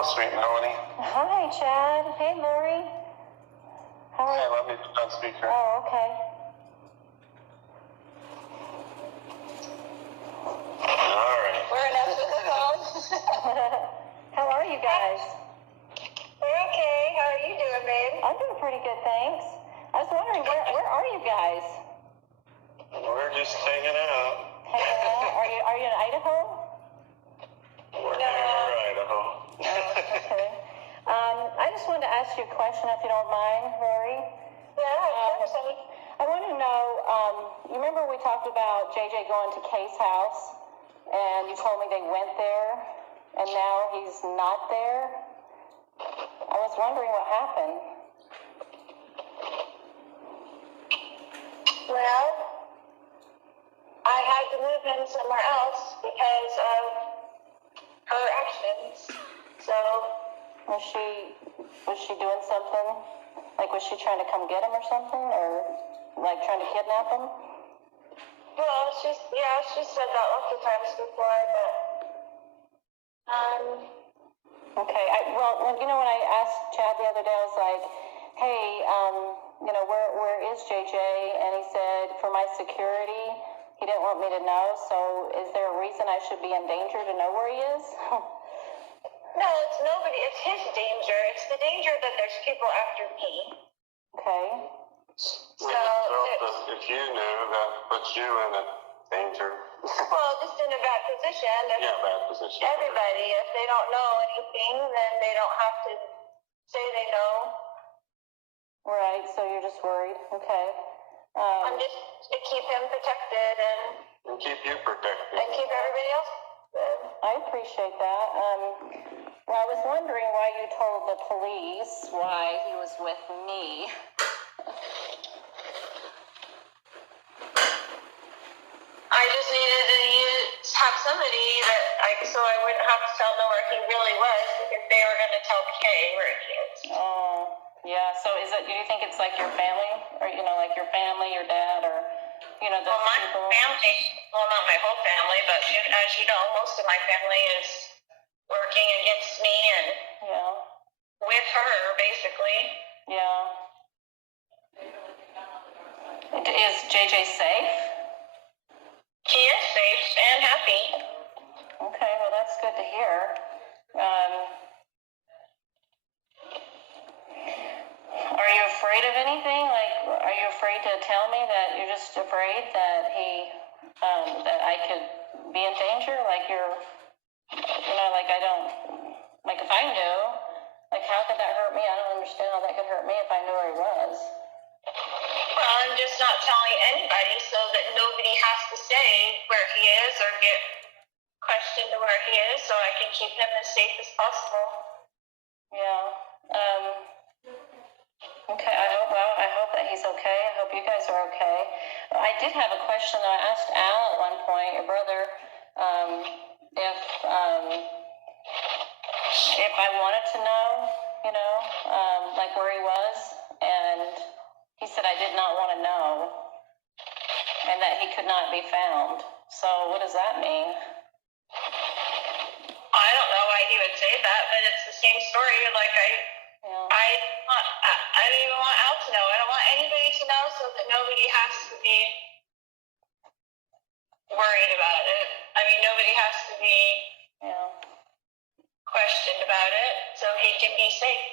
Hello, sweet Melanie. Hi, Chad. Hey, Lori. Hey, let me put on speaker. Oh, okay. All right. We're enough with the phone. How are you guys? We're okay. How are you doing, babe? I'm doing pretty good, thanks. I was wondering, where are you guys? We're just hanging out. Hanging out? Are you in Idaho? We're near Idaho. Okay. I just wanted to ask you a question, if you don't mind, Lori. Yeah, of course. I want to know, you remember we talked about JJ going to Kay's house, and you told me they went there, and now he's not there? I was wondering what happened. Well, I had to move him somewhere else because of her actions. So, Was she doing something? Like, was she trying to come get him or something? Or, like, trying to kidnap him? well, she said that lots of times before, but, Okay. Well, you know, when I asked Chad the other day, I was like, hey, you know, where is JJ? And he said, for my security, he didn't want me to know. So is there a reason I should be in danger to know where he is? no, it's nobody. It's his danger. It's the danger that there's people after me. Okay. We just felt that if you knew, that puts you in a danger. Well, just in a bad position. Yeah, bad position. Everybody, if they don't know anything, then they don't have to say they know. Right, so you're just worried. Okay. I'm just to keep him protected and keep you protected. And keep everybody else good. I appreciate that. Well, I was wondering why you told the police why he was with me. I just needed to have somebody so I wouldn't have to tell them where he really was because they were going to tell Kay where he is. Oh, yeah. So do you think it's like your family, or, you know, like your family, your dad, or, you know, those Well, my people? family, well, not my whole family, but as you know, most of my family is working against me and Yeah. with her, basically. Yeah. Is JJ safe? He is safe and happy. Okay, well, that's good to hear. Are you afraid of anything? Like, are you afraid to tell me that you're just afraid that that I could be in danger? Like you know, like like if I knew, like how could that hurt me? I don't understand how that could hurt me if I knew where he was. Well, I'm just not telling anybody so that nobody has to say where he is or get questioned where he is, so I can keep him as safe as possible. Yeah. Okay, I hope that he's okay. I hope you guys are okay. I did have a question that I asked Al at one point, your brother, if I wanted to know, you know, like where he was, and he said I did not want to know, and that he could not be found. So what does that mean? I don't know why he would say that, but it's the same story. Like I don't even want Al to know. I don't want anybody to know so that nobody has to be worried about it. I mean, nobody has to be questioned about it, so he can be safe.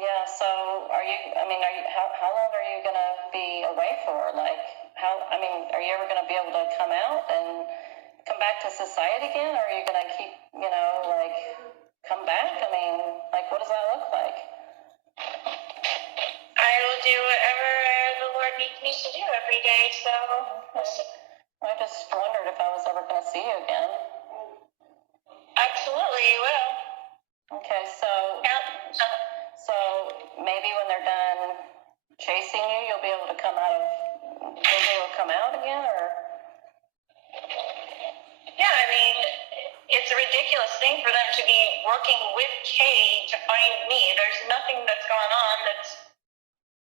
Yeah, so how long are you going to be away for? Like, are you ever going to be able to come out and come back to society again? Or are you going to keep, you know, like, come back? I mean, like, what does that look like? I will do whatever the Lord needs me to do every day, so we'll see. I just wondered if I was ever going to see you again. Absolutely, you will. Okay, so maybe when they're done chasing you, you'll be able to come out again, or? Yeah, I mean, it's a ridiculous thing for them to be working with Kay to find me. There's nothing that's gone on that's,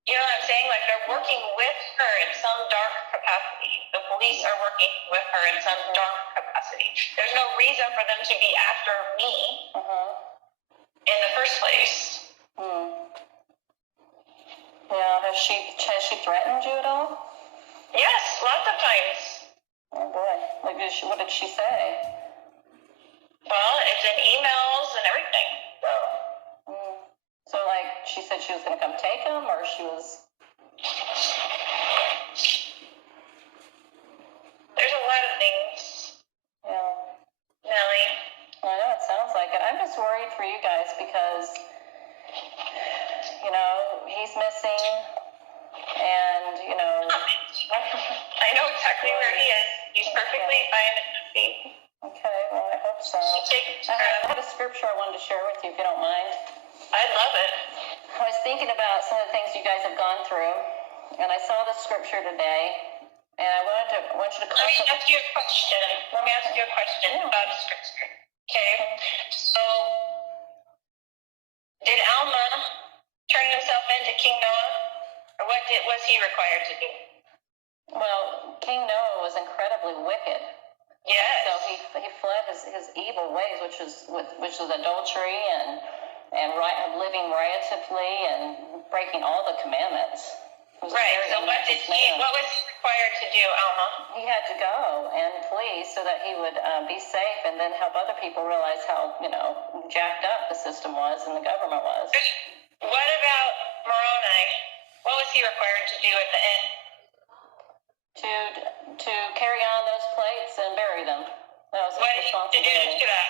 you know what I'm saying? Like, they're working with her in some dark capacity. The police are working with her in some dark capacity. There's no reason for them to be after me. first place. Yeah, has she threatened you at all? Yes, lots of times. Oh boy. Like, what did she say? Well, it's in emails and everything. So, like, she said she was going to come take him, or she was... There's a lot of things. Yeah. Melanie. I know, it sounds like it. I'm just worried for you guys because, you know, he's missing, and, you know... I know exactly where he is. He's perfectly fine and happy. Okay, well, I hope so. I have a scripture I wanted to share with you, if you don't mind. I'd love it. I was thinking about some of the things you guys have gone through, and I saw this scripture today, and I want you to Let me ask you a question. About a scripture. Okay? So, did Alma turn himself into King Noah? Or what was he required to do? Well, King Noah was incredibly wicked. Yes. So he fled his evil ways, which was adultery and living riotously and breaking all the commandments. Right. So what was he required to do, Alma? He had to go and flee so that he would be safe and then help other people realize how, you know, jacked up the system was and the government was. What about Moroni? What was he required to do at the end? To carry on those plates and bury them. That was his responsibility. What did he have to do to do that?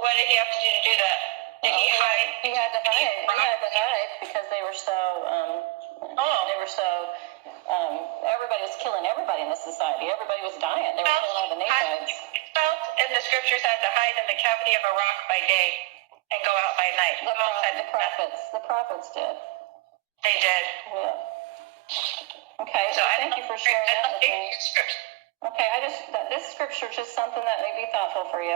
What did he have to do to do that? Did he hide? He had to hide. He had to hide because they were so. Everybody was killing everybody in the society. Everybody was dying. They were killing all the Nephites. And the scriptures had to hide in the cavity of a rock by day and go out by night. The prophets did. They did. Yeah. Okay, so thank you for sharing that with me. Okay, this scripture is just something that may be thoughtful for you.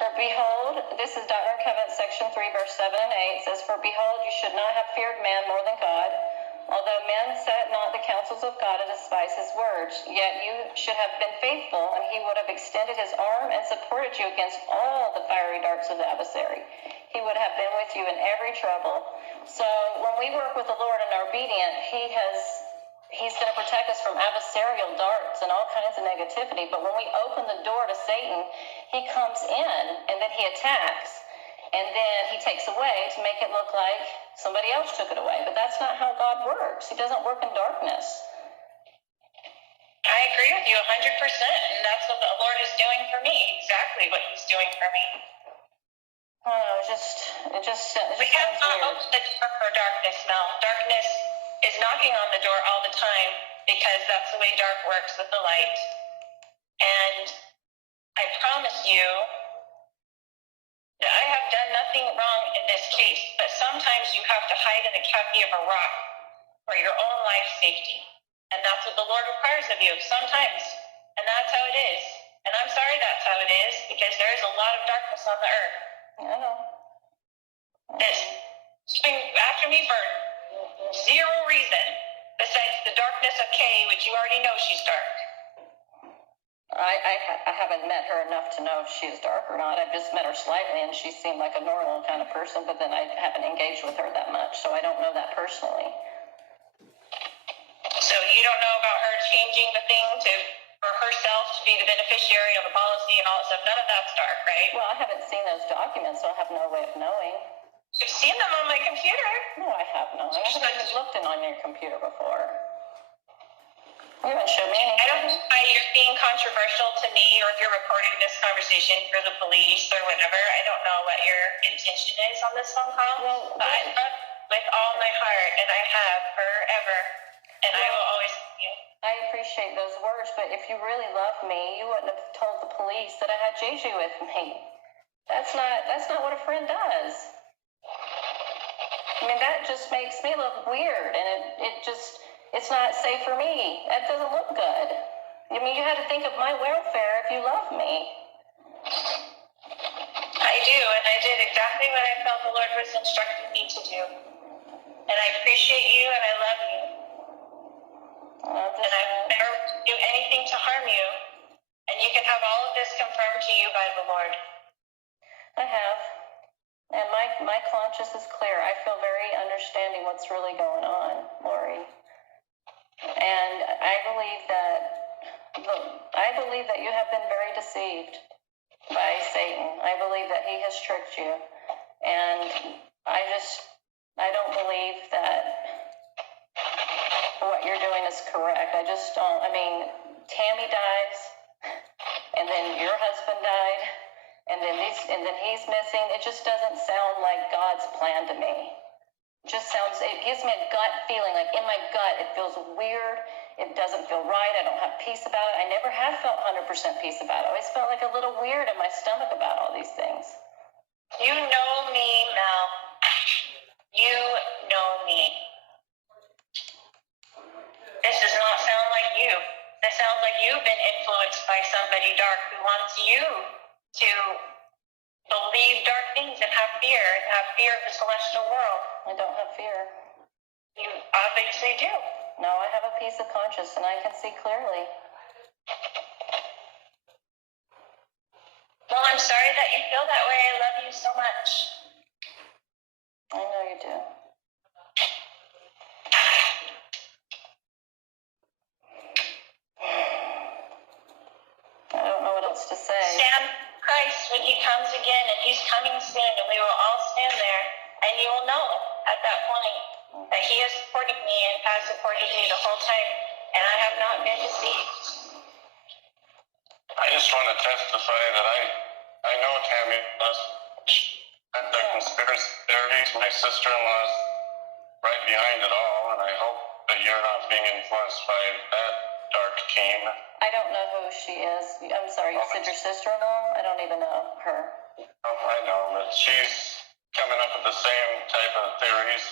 For behold, this is Doctrine and Covenants, section 3, verse 7 and 8, says, For behold, you should not have feared man more than God. Although men set not the counsels of God and despise his words, yet you should have been faithful, and he would have extended his arm and supported you against all the fiery darts of the adversary. He would have been with you in every trouble. So when we work with the Lord and are obedient, He's going to protect us from adversarial darts and all kinds of negativity. But when we open the door to Satan, he comes in and then he attacks. And then he takes away to make it look like somebody else took it away. But that's not how God works. He doesn't work in darkness. I agree with you 100%. And that's what the Lord is doing for me. Exactly what he's doing for me. It just we have not opened the door for darkness, Mel. Darkness is knocking on the door all the time because that's the way dark works with the light. And I promise you that I have done nothing wrong in this case, but sometimes you have to hide in the cavity of a rock for your own life's safety. And that's what the Lord requires of you sometimes. And that's how it is. And I'm sorry that's how it is because there is a lot of darkness on the earth. I know. It's coming after me for zero reason besides the darkness of Kay, which you already know she's dark. I haven't met her enough to know if she's dark or not. I've just met her slightly, and she seemed like a normal kind of person, but then I haven't engaged with her that much, so I don't know that personally. So you don't know about her changing the thing for herself to be the beneficiary of the policy and all that stuff? None of that's dark, right? Well, I haven't seen those documents, so I have no way of knowing. You've seen them on my computer. No, I have not. I haven't even looked in on your computer before. You haven't showed me anything. I don't know why you're being controversial to me or if you're recording this conversation for the police or whatever. I don't know what your intention is on this phone call. Well, but I love with all my heart, and I have forever, and I will always love you. I appreciate those words, but if you really loved me, you wouldn't have told the police that I had JJ with me. That's not what a friend does. I mean, that just makes me look weird, and it's not safe for me. That doesn't look good. I mean, you had to think of my welfare if you love me. I do, and I did exactly what I felt the Lord was instructing me to do. And I appreciate you, and I love you. And I've never do anything to harm you. And you can have all of this confirmed to you by the Lord. I have. And my conscience is clear. I feel very understanding what's really going on, Lori. And I believe that you have been very deceived by Satan. I believe that he has tricked you. And I don't believe that what you're doing is correct. I just don't. I mean, Tammy dies, and then your husband died, and then he's missing. It just doesn't sound like God's plan to me. It gives me a gut feeling, like in my gut, it feels weird. It doesn't feel right. I don't have peace about it. I never have felt 100% peace about it. I always felt like a little weird in my stomach about all these things. You know me, Mel. You know me. This does not sound like you. This sounds like you've been influenced by somebody dark who wants you to believe dark things and have fear of the celestial world. I don't have fear. You obviously do. No, I have a peace of conscience and I can see clearly. Well, I'm sorry that you feel that way. I love you so much. I know you do. I don't know what else to say. Stand Christ when he comes again, and he's coming soon, and we will all stand there, and you will know at that point that he has supported me and has supported me the whole time, and I have not been deceived. I just want to testify that I know Tammy does. The conspiracy theories, my sister-in-law's right behind it all, and I hope that you're not being influenced by that dark team. I don't know who she is. I'm sorry, you said your sister-in-law? I don't even know her. Oh, I know, but she's coming up with the same type of theories.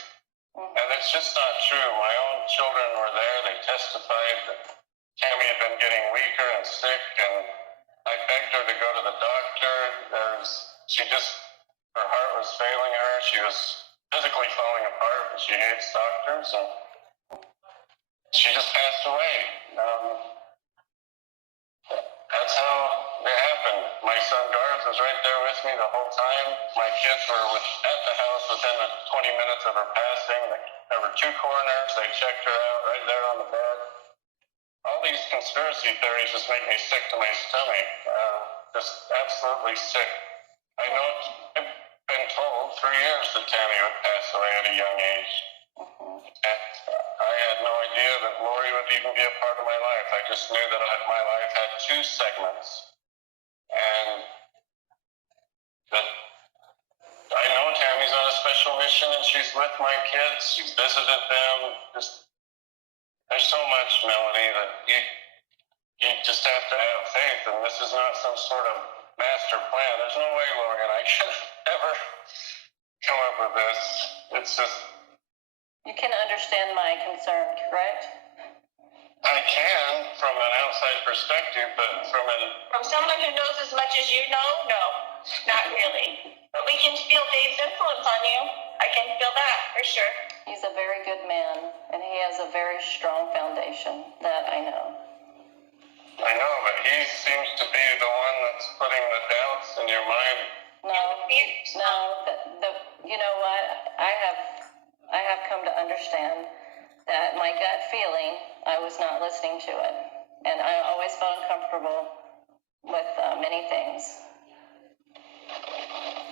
And it's just not true. My own children were there. They testified that Tammy had been getting weaker and sick, and I begged her to go to the doctor. Her heart was failing her. She was physically falling apart, but she hates doctors, and she just passed away. That's how it happened. My son Garth was right there with me the whole time. My kids were at the house within the 20 minutes of her passing. There were 2 coroners. They checked her out right there on the bed. All these conspiracy theories just make me sick to my stomach. Just absolutely sick. I know I've been told for years that Tammy would pass away at a young age. And I had no idea that Lori would even be a part of my life. I just knew that my life had 2 segments. And that I know Tammy's on a special mission and she's with my kids. She's visited them. There's so much, Melanie, that you just have to have faith. And this is not some sort of master plan. There's no way Lori and I could ever come up with this. It's just... You can understand my concern, correct? I can, from an outside perspective, but from someone who knows as much as you know, no, not really. But we can feel Dave's influence on you. I can feel that, for sure. He's a very good man, and he has a very strong foundation, that I know. I know, but he seems to be the one that's putting the doubts in your mind. No, you know what? I have come to understand that my gut feeling, I was not listening to it. And I always felt uncomfortable with many things.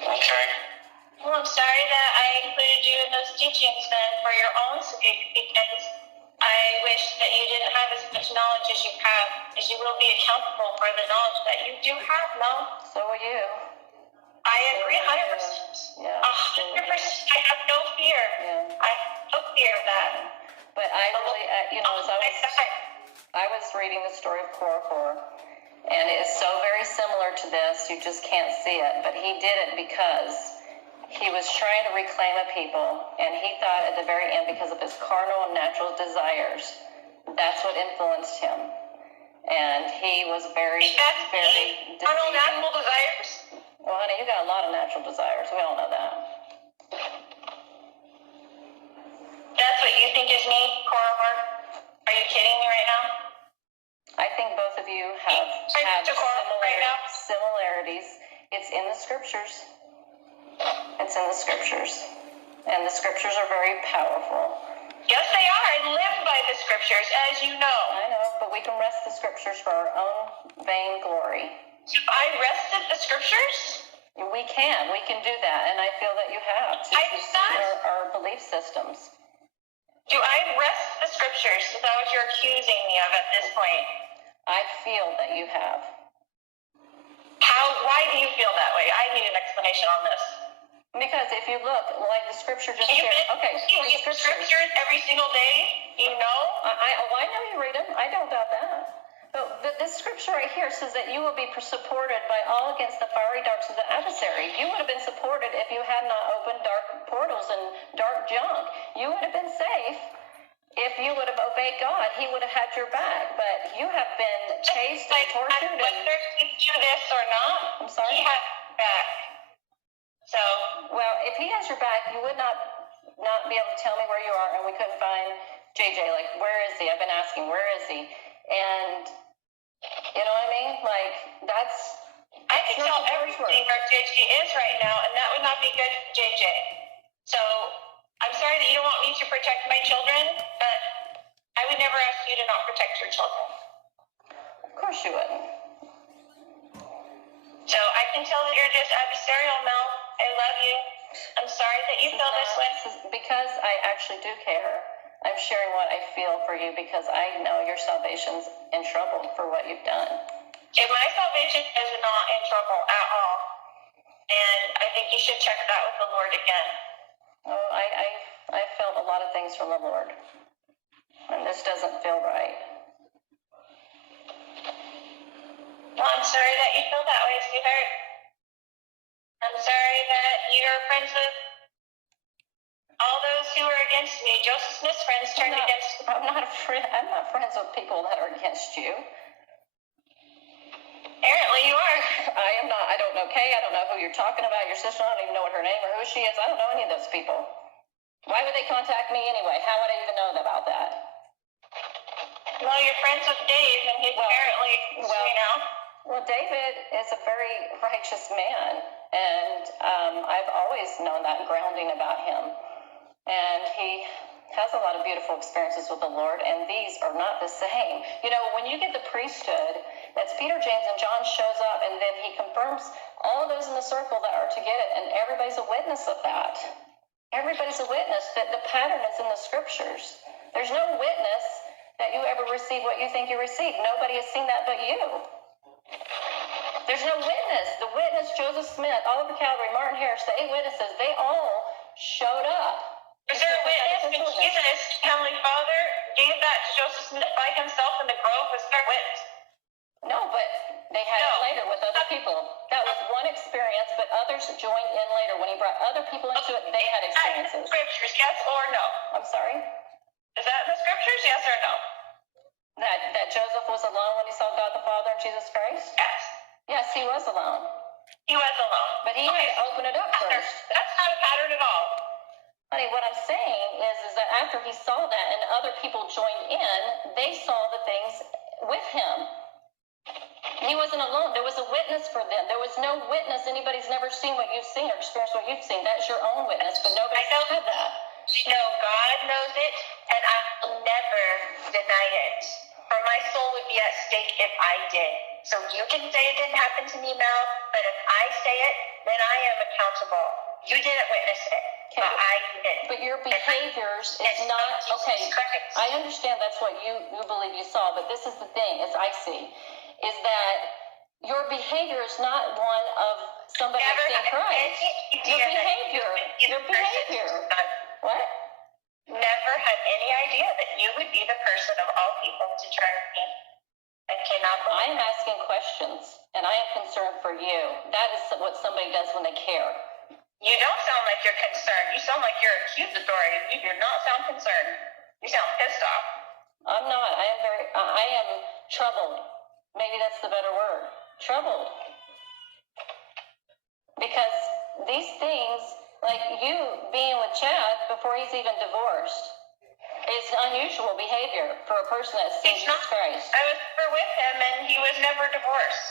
Okay. Well, I'm sorry that I included you in those teachings then for your own sake, because I wish that you didn't have as much knowledge as you have, as you will be accountable for the knowledge that you do have, no? So will you. I agree 100%. Yeah. 100%. I have no fear. Yeah. I have no fear of that. But I really, as I was reading the story of Korihor, and it is so very similar to this, you just can't see it. But he did it because he was trying to reclaim a people, and he thought at the very end, because of his carnal and natural desires, that's what influenced him. And he was very deceiving. Carnal natural desires? Well, honey, you got a lot of natural desires. We all know that. That's what you think is me, Korihor? Are you kidding me right now? I think both of you have similarities. It's in the scriptures. It's in the scriptures. And the scriptures are very powerful. Yes, they are. I live by the scriptures, as you know. I know, but we can wrest the scriptures for our own vain glory. I wrested the scriptures? We can do that, and I feel that you have to see our belief systems. Do I wrest the scriptures? Is that what you're accusing me of at this point? I feel that you have. Why do you feel that way? I need an explanation on this. Because if you look, like the scripture just You shared, okay, you read the scriptures every single day, you know? I know you read them. I don't doubt that. But this scripture right here says that you will be supported by all against the fiery darts of the adversary. You would have been supported if you had not opened dark portals and dark junk. You would have been safe if you would have obeyed God. He would have had your back. But you have been chased and tortured. Whether you do this or not, I'm sorry? he has your back. So, well, if he has your back, you would not be able to tell me where you are, and we couldn't find JJ. Like, where is he? I've been asking, where is he? And you know what I mean? Like, I can tell everything where JJ is right now, and that would not be good for JJ. So, I'm sorry that you don't want me to protect my children, but I would never ask you to not protect your children. Of course you wouldn't. So, I can tell that you're just adversarial, Mel. I love you. I'm sorry that you feel this way. Because I actually do care. I'm sharing what I feel for you because I know your salvation's in trouble for what you've done. If my salvation is not in trouble at all, and I think you should check that with the Lord again. Oh, I felt a lot of things from the Lord, and this doesn't feel right. Well, I'm sorry that you feel that way, sweetheart. I'm sorry that you're friends with all those who are against me. Joseph Smith's friends turned against me. I'm not friends with people that are against you. Apparently you are. I am not. I don't know Kay. I don't know who you're talking about. Your sister. I don't even know what her name or who she is. I don't know any of those people. Why would they contact me anyway? How would I even know about that? Well, you're friends with Dave, and he's apparently, you know. Well, David is a very righteous man, and I've always known that grounding about him. And he has a lot of beautiful experiences with the Lord, and these are not the same. You know, when you get the priesthood, that's Peter, James, and John shows up, and then he confirms all of those in the circle that are to get it, and everybody's a witness of that. Everybody's a witness that the pattern is in the scriptures. There's no witness that you ever receive what you think you received. Nobody has seen that but you. There's no witness. The witness, Joseph Smith, Oliver Calvary, Martin Harris, the 8 witnesses, they all showed up. Is there a witness when Jesus, Heavenly Father, gave that to Joseph Smith by himself in the grove? Was there a witness? No, but they had it later with other people. That was one experience, but others joined in later. When he brought other people into it, they had experiences. Scriptures, yes or no? I'm sorry? Is that in the scriptures, yes or no? That Joseph was alone when he saw God the Father and Jesus Christ? Yes. Yes, he was alone. He was alone. But he had to open it up first. That's not a pattern at all. Honey, what I'm saying is that after he saw that and other people joined in, they saw the things with him. He wasn't alone. There was a witness for them. There was no witness. Anybody's never seen what you've seen or experienced what you've seen. That's your own witness, but nobody's had that. No, God knows it, and I will never deny it. For my soul would be at stake if I did. So you can say it didn't happen to me, Mel, but if I say it, then I am accountable. You didn't witness it, but I did. But your behaviors is not, okay, I understand that's what you believe you saw, but this is the thing, as I see, is that your behavior is not one of somebody that's in Christ. Your behavior. What? Never had any idea that you would be the person of all people to turn me. I cannot believe. I am asking questions, and I am concerned for you. That is what somebody does when they care. You don't sound like you're concerned. You sound like you're accusatory. You do not sound concerned. You sound pissed off. I'm not. I am troubled. Maybe that's the better word. Troubled. Because these things, like you being with Chad before he's even divorced, is unusual behavior for a person that's seen Jesus Christ. I was never with him, and he was never divorced.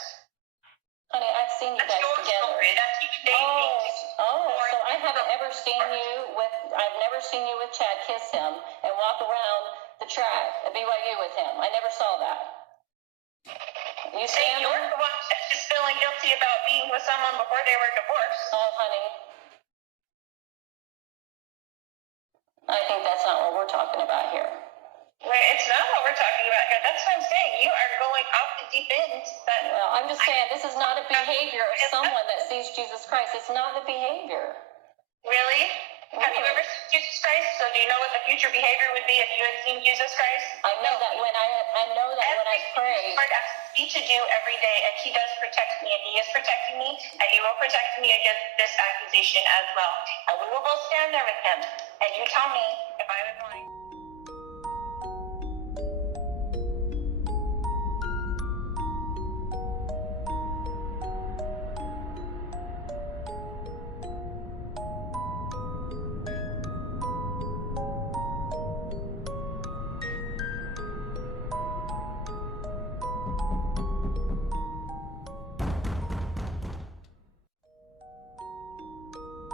Honey, I've seen you That's guys your together. story. That's you dating. So I haven't ever seen you with, I've never seen you with Chad kiss him and walk around the track at BYU with him. I never saw that. You Say stand you're there? the one that's just feeling guilty about being with someone before they were divorced. Oh, honey. I think that's not what we're talking about here. Well, it's not what we're talking about here. That's what I'm saying. You are going off the deep end. Well, I'm just saying this is not a behavior of someone that sees Jesus Christ. It's not the behavior. Really? Have you ever seen Jesus Christ? So do you know what the future behavior would be if you had seen Jesus Christ? I know that when I pray. Lord asks me to do every day, and He does protect me, and He is protecting me, and He will protect me against this accusation as well. And we will both stand there with Him, and you tell me if I was lying.